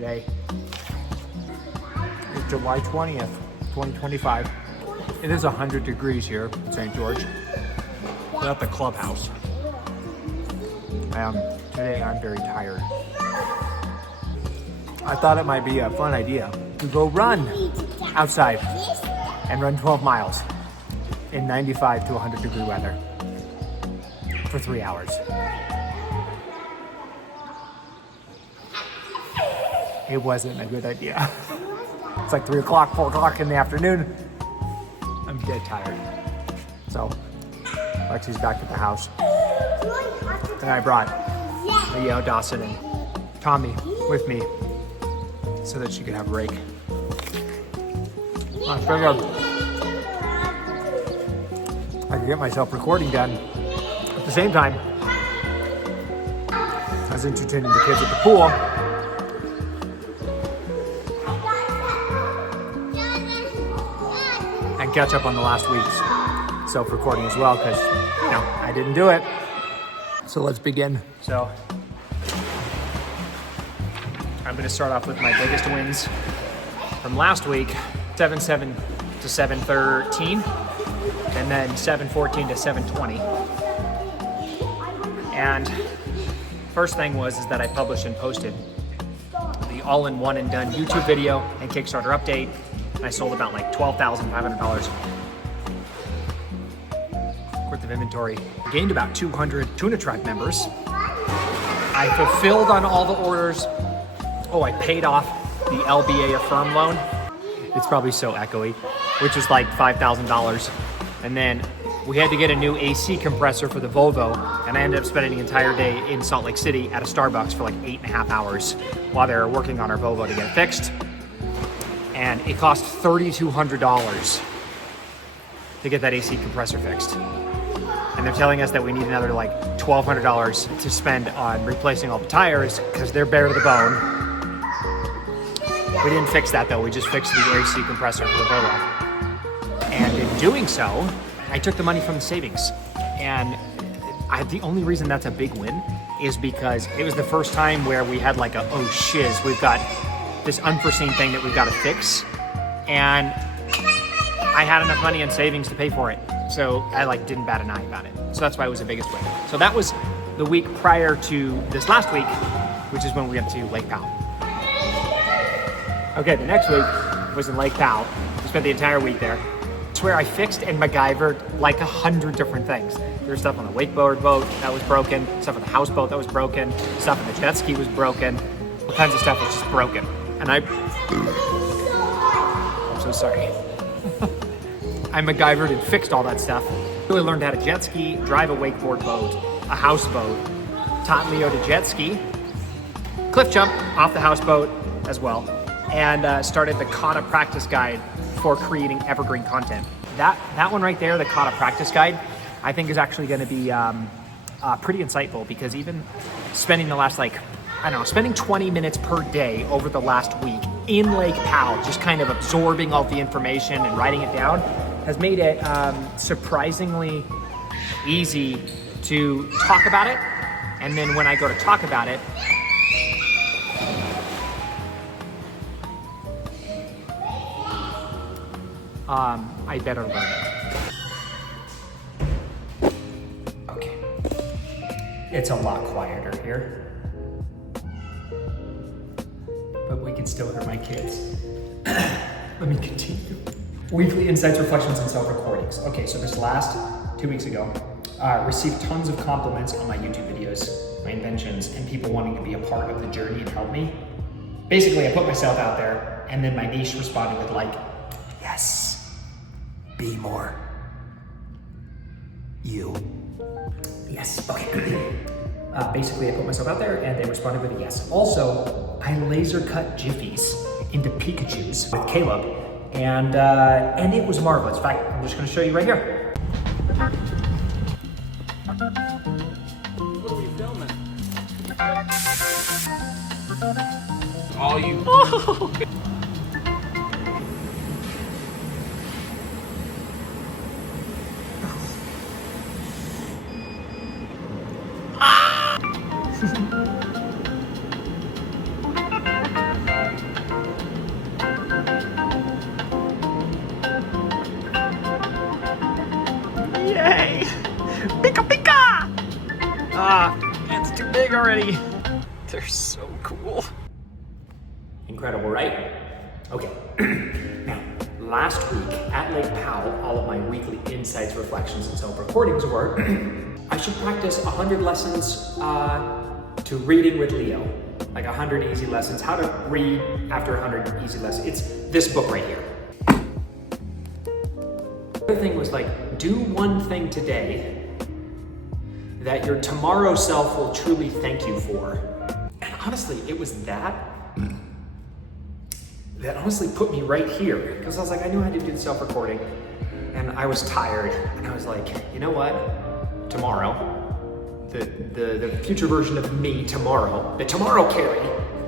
Today is July 20th, 2025. It is 100 degrees here in St. George. We're at the clubhouse. Today I'm very tired. I thought it might be a fun idea to go run outside and run 12 miles in 95 to 100 degree weather for 3 hours. It wasn't a good idea. It's like 3 o'clock, 4 o'clock in the afternoon. I'm dead tired. So, Lexi's back at the house. And I brought Leo, Dawson, and Tommy with me so that she could have a break. I figured I could get myself recording done at the same time. I was entertaining the kids at the pool. And catch up on the last week's self-recording as well, because, you know, I didn't do it. So let's begin. So I'm gonna start off with my biggest wins from last week, 7-7 to 7-13, and then 7-14 to 7-20. And first thing is that I published and posted the all-in-one and done YouTube video and Kickstarter update. I sold about like $12,500 worth of inventory. Gained about 200 Tuna Tribe members. I fulfilled on all the orders. Oh, I paid off the LBA Affirm loan. It's probably so echoey, which was like $5,000. And then we had to get a new AC compressor for the Volvo, and I ended up spending the entire day in Salt Lake City at a Starbucks for like 8.5 hours while they were working on our Volvo to get it fixed. And it cost $3,200 to get that AC compressor fixed. And they're telling us that we need another like $1,200 to spend on replacing all the tires because they're bare to the bone. We didn't fix that though, we just fixed the AC compressor for the Volvo. And in doing so, I took the money from the savings. And the only reason that's a big win is because it was the first time where we had like oh shiz, we've got this unforeseen thing that we've got to fix, and I had enough money in savings to pay for it, so I like didn't bat an eye about it. So that's why it was the biggest win. So that was the week prior to this last week, which is when we went to Lake Powell. Okay, the next week was in Lake Powell. We spent the entire week there. It's where I fixed and MacGyvered like 100 different things. There was stuff on the wakeboard boat that was broken, stuff on the houseboat that was broken, stuff on the jet ski was broken, all kinds of stuff was just broken. And I'm so sorry. I MacGyvered and fixed all that stuff. Really learned how to jet ski, drive a wakeboard boat, a houseboat, taught Leo to jet ski, cliff jump off the houseboat as well, and started the kata practice guide for creating evergreen content. That one right there, the kata practice guide, I think is actually gonna be pretty insightful, because even spending the last spending 20 minutes per day over the last week in Lake Powell, just kind of absorbing all the information and writing it down, has made it surprisingly easy to talk about it. And then when I go to talk about it, I better learn it. Okay. It's a lot quieter here, but we can still hear my kids. Let me continue. Weekly insights, reflections, and self-recordings. Okay, so this last 2 weeks ago, received tons of compliments on my YouTube videos, my inventions, and people wanting to be a part of the journey and help me. Basically, I put myself out there, and then my niche responded with like, yes, be more you. Yes, okay. Basically, I put myself out there and they responded with a yes. Also, I laser cut Jiffies into Pikachus with Caleb, and it was marvelous. In fact, I'm just gonna show you right here. What are we filming? All you. Oh. already. They're so cool. Incredible, right? Okay. Now, last week at Lake Powell, all of my weekly insights, reflections, and self-recordings were I should practice 100 lessons to reading with Leo. Like 100 easy lessons, how to read after 100 easy lessons. It's this book right here. The other thing was like, do one thing today that your tomorrow self will truly thank you for. And honestly, it was that honestly put me right here. Because I was like, I knew I had to do the self-recording and I was tired. And I was like, you know what? Tomorrow, the future version of me tomorrow, the tomorrow Carrie,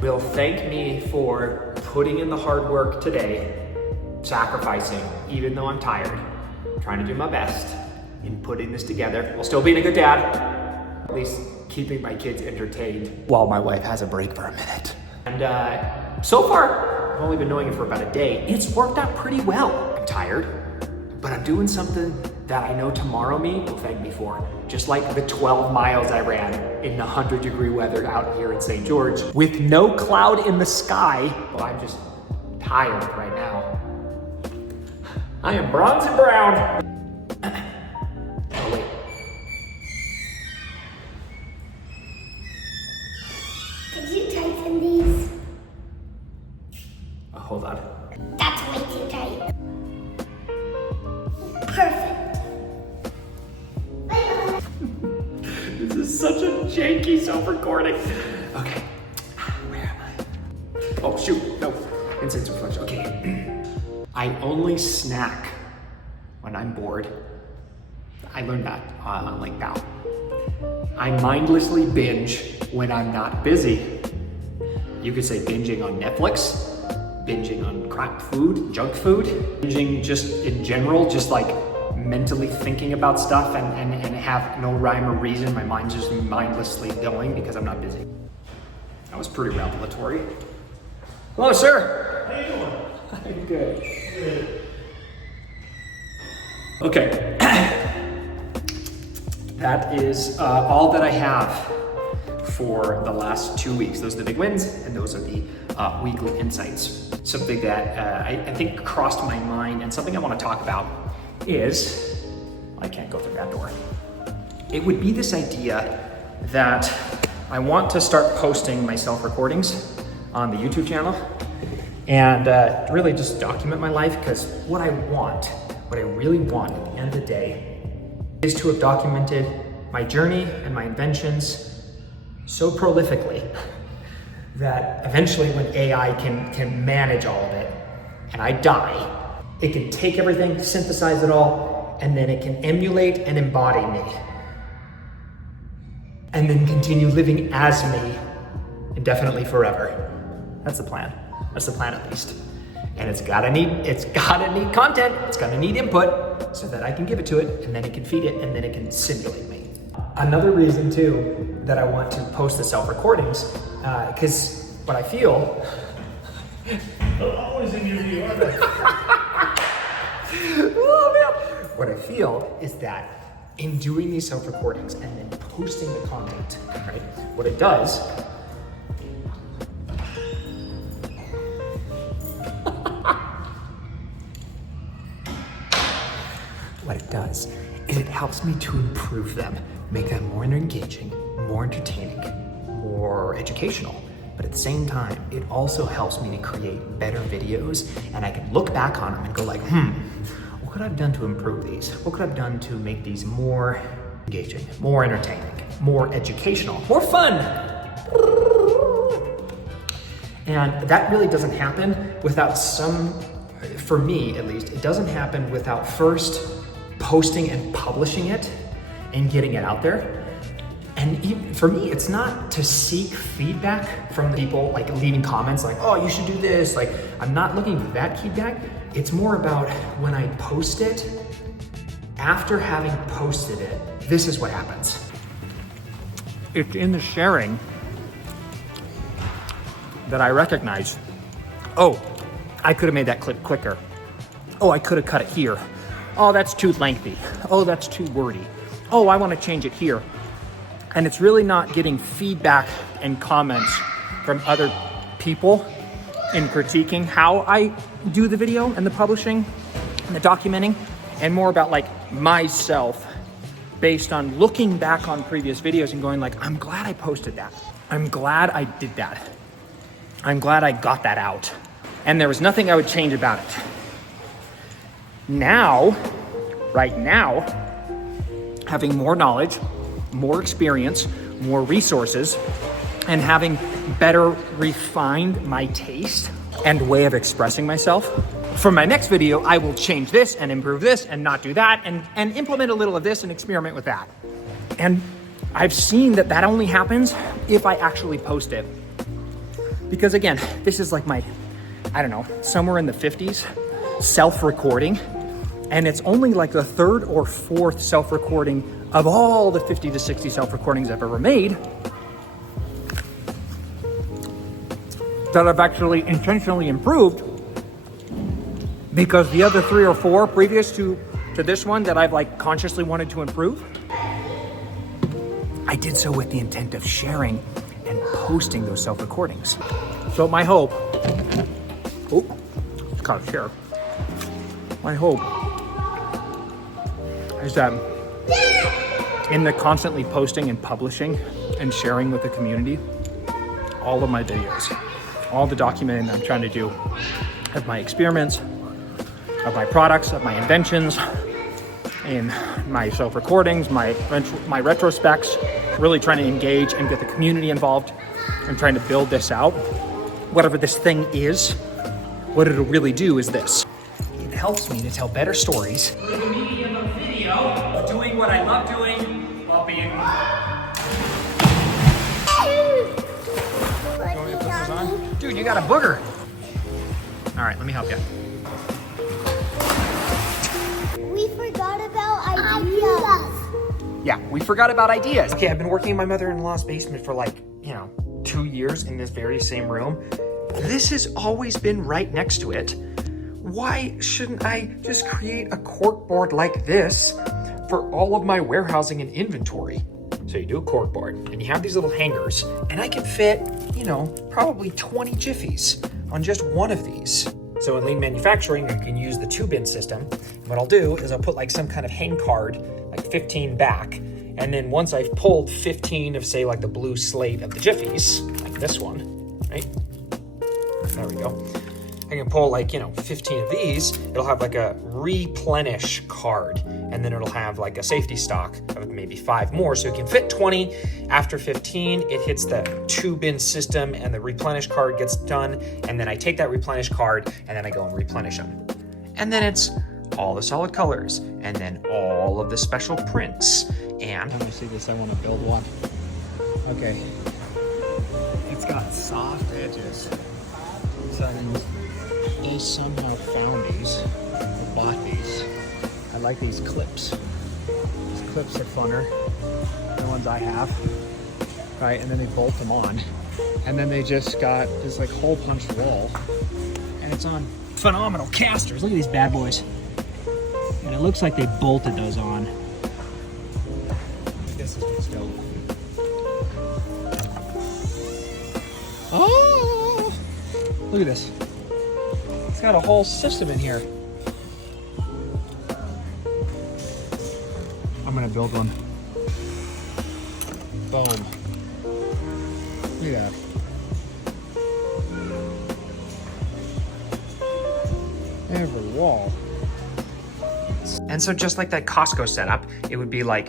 will thank me for putting in the hard work today, sacrificing, even though I'm tired, trying to do my best in putting this together, while still being a good dad, at least keeping my kids entertained while my wife has a break for a minute. And so far, I've only been knowing it for about a day. It's worked out pretty well. I'm tired, but I'm doing something that I know tomorrow me will thank me for. Just like the 12 miles I ran in the 100-degree weather out here in St. George with no cloud in the sky. Well, I'm just tired right now. I am bronze and brown. Oh, wait. Could you tighten these? Oh, hold on. That's way too tight. Perfect. This is such a janky self-recording. Okay, where am I? Oh shoot, no, insights reflection, okay. I only snack when I'm bored. I learned that on Lake Powell. I mindlessly binge when I'm not busy. You could say binging on Netflix, binging on crap food, junk food, binging just in general, just like mentally thinking about stuff and have no rhyme or reason. My mind's just mindlessly going because I'm not busy. That was pretty revelatory. Hello, sir. How you doing? I'm good. Okay. That is all that I have for the last 2 weeks. Those are the big wins, and those are the weekly insights. Something that I think crossed my mind, and something I want to talk about is, I can't go through that door. It would be this idea that I want to start posting my self-recordings on the YouTube channel and really just document my life, because what I really want at the end of the day is to have documented my journey and my inventions so prolifically that eventually when AI can manage all of it and I die, it can take everything, synthesize it all, and then it can emulate and embody me. And then continue living as me indefinitely forever. That's the plan. That's the plan at least. And it's gotta need content, it's gonna need input so that I can give it to it, and then it can feed it, and then it can simulate me. Another reason too that I want to post the self-recordings, because what I feel Always in your view, aren't they? Oh, man. What I feel is that in doing these self-recordings and then posting the content, right? What it does is it helps me to improve them, make them more engaging, more entertaining, more educational. But at the same time, it also helps me to create better videos, and I can look back on them and go like, what could I have done to improve these? What could I have done to make these more engaging, more entertaining, more educational, more fun? And that really doesn't happen without for me at least, it doesn't happen without first posting and publishing it and getting it out there. And even for me, it's not to seek feedback from people, like leaving comments like, oh, you should do this. Like, I'm not looking for that feedback. It's more about when I post it, after having posted it, this is what happens. It's in the sharing that I recognize, oh, I could have made that clip quicker. Oh, I could have cut it here. Oh, that's too lengthy. Oh, that's too wordy. Oh, I want to change it here. And it's really not getting feedback and comments from other people in critiquing how I do the video and the publishing and the documenting, and more about like myself based on looking back on previous videos and going like, I'm glad I posted that. I'm glad I did that. I'm glad I got that out. And there was nothing I would change about it. Now, right now, having more knowledge, more experience, more resources, and having better refined my taste and way of expressing myself. For my next video, I will change this and improve this and not do that and implement a little of this and experiment with that. And I've seen that that only happens if I actually post it. Because again, this is like my, I don't know, somewhere in the 50s, self-recording. And it's only like the third or fourth self-recording of all the 50 to 60 self-recordings I've ever made that I've actually intentionally improved, because the other 3 or 4 previous to this one that I've like consciously wanted to improve, I did so with the intent of sharing and posting those self-recordings. So my hope, it's caught a chair. My hope is that in the constantly posting and publishing and sharing with the community, all of my videos, all the documenting I'm trying to do of my experiments, of my products, of my inventions, in my self-recordings, my retrospects, really trying to engage and get the community involved and trying to build this out. Whatever this thing is, what it'll really do is this. It helps me to tell better stories through the medium of video, doing what I love doing while being... Dude, you got a booger. All right, let me help you. We forgot about ideas. Yeah, we forgot about ideas. Okay, I've been working in my mother-in-law's basement for like, 2 years in this very same room. This has always been right next to it. Why shouldn't I just create a corkboard like this for all of my warehousing and inventory? So you do a corkboard and you have these little hangers, and I can fit, probably 20 jiffies on just one of these. So in lean manufacturing, you can use the 2-bin system. And what I'll do is I'll put like some kind of hang card, like 15 back. And then once I've pulled 15 of, say, like the blue slate of the jiffies, like this one, right? There we go. I can pull like, 15 of these. It'll have like a replenish card. And then it'll have like a safety stock of maybe 5 more. So you can fit 20. After 15, it hits the 2-bin system and the replenish card gets done. And then I take that replenish card and then I go and replenish them. And then it's all the solid colors and then all of the special prints. And let me see this, I want to build one. Okay. It's got soft edges. So I somehow found these, or bought these. I like these clips. These clips are funner than the ones I have, right? And then they bolt them on. And then they just got this like hole punched wall. And it's on phenomenal casters. Look at these bad boys. And it looks like they bolted those on. This is just dope. Oh! Look at this. It's got a whole system in here. I'm gonna build one. Boom. Look at that. Every wall. And so just like that Costco setup, it would be like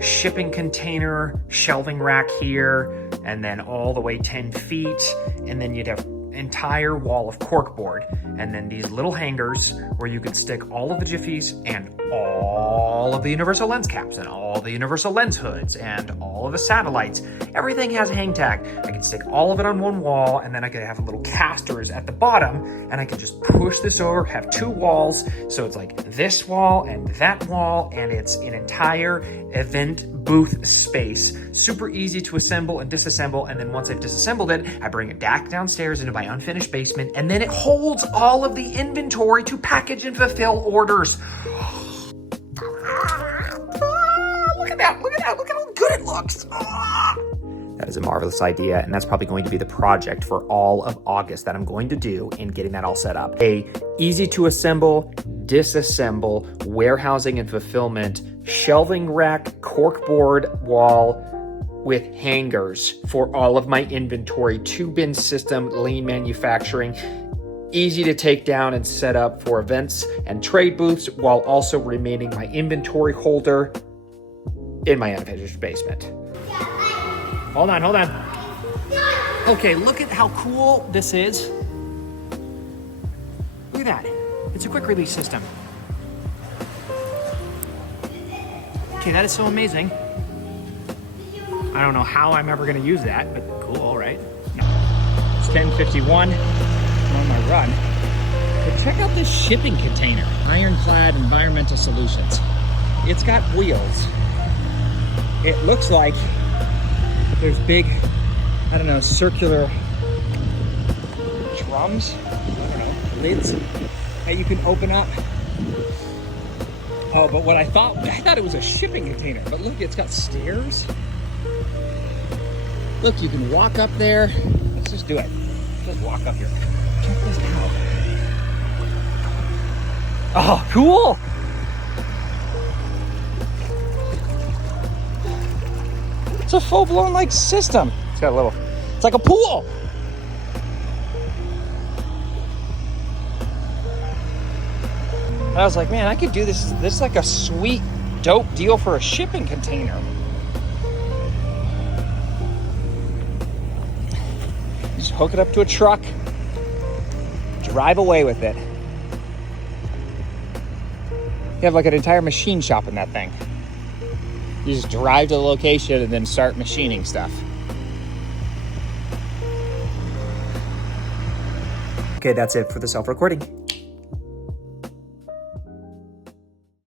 shipping container, shelving rack here, and then all the way 10 feet. And then you'd have entire wall of corkboard, and then these little hangers where you could stick all of the jiffies and all of the universal lens caps and all the universal lens hoods and all of the satellites. Everything has a hang tag. I could stick all of it on one wall, and then I could have little casters at the bottom, and I could just push this over, have 2 walls. So it's like this wall and that wall, and it's an entire event booth space. Super easy to assemble and disassemble. And then once I've disassembled it, I bring it back downstairs into my unfinished basement, and then it holds all of the inventory to package and fulfill orders. Look at that, look at that, look at how good it looks. Ah! That is a marvelous idea, and that's probably going to be the project for all of August that I'm going to do in getting that all set up. A easy to assemble, disassemble, warehousing and fulfillment, shelving rack, corkboard wall with hangers for all of my inventory, 2-bin system, lean manufacturing, easy to take down and set up for events and trade booths while also remaining my inventory holder in my unfinished basement. Hold on. Okay, look at how cool this is. Look at that. It's a quick release system. Okay, that is so amazing. I don't know how I'm ever gonna use that, but cool, right? No. It's 10:51, I'm on my run. But check out this shipping container, Ironclad Environmental Solutions. It's got wheels. It looks like there's big, I don't know, circular drums, I don't know, lids that you can open up. Oh, but what I thought it was a shipping container, but look, it's got stairs. Look, you can walk up there. Let's just do it. Just walk up here. Check this out. Oh, cool. It's a full-blown like system. It's got a little, it's like a pool. And I was like, man, I could do this. This is like a sweet, dope deal for a shipping container. Just hook it up to a truck, drive away with it. You have like an entire machine shop in that thing. You just drive to the location and then start machining stuff. Okay, that's it for the self-recording.